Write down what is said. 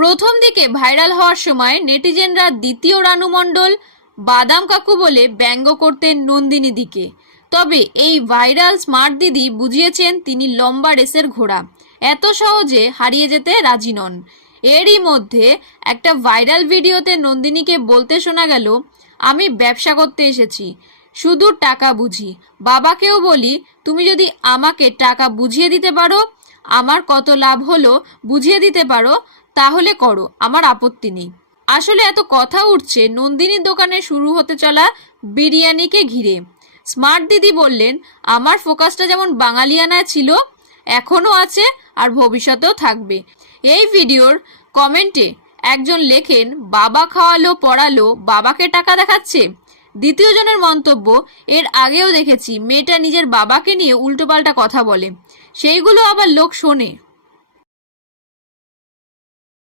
প্রথম দিকে ভাইরাল হওয়ার সময় নেটিজেনরা দ্বিতীয় রানু মণ্ডল বাদাম কাকু বলে ব্যঙ্গ করতেন নন্দিনী দিকে। তবে এই ভাইরাল স্মার্ট দিদি বুঝিয়েছেন তিনি লম্বা রেসের ঘোড়া, এত সহজে হারিয়ে যেতে রাজি নন। এরই মধ্যে একটা ভাইরাল ভিডিওতে নন্দিনীকে বলতে শোনা গেল, আমি ব্যবসা করতে এসেছি, শুধু টাকা বুঝি। বাবাকেও বলি, তুমি যদি আমাকে টাকা বুঝিয়ে দিতে পারো, আমার কত লাভ হলো বুঝিয়ে দিতে পারো, তাহলে করো, আমার আপত্তি নেই। আসলে এত কথা উঠছে নন্দিনীর দোকানে শুরু হতে চলা বিরিয়ানিকে ঘিরে। স্মার্ট দিদি বললেন, আমার ফোকাসটা যেমন বাঙালিয়ানায় ছিল, এখনও আছে আর ভবিষ্যতেও থাকবে। এই ভিডিওর কমেন্টে একজন লেখেন, বাবা খাওয়ালো পড়ালো, বাবাকে টাকা দেখাচ্ছে। দ্বিতীয় জনের মন্তব্য, এর আগেও দেখেছি মেয়েটা নিজের বাবাকে নিয়ে উল্টোপাল্টা কথা বলে, সেইগুলো আবার লোক শোনে।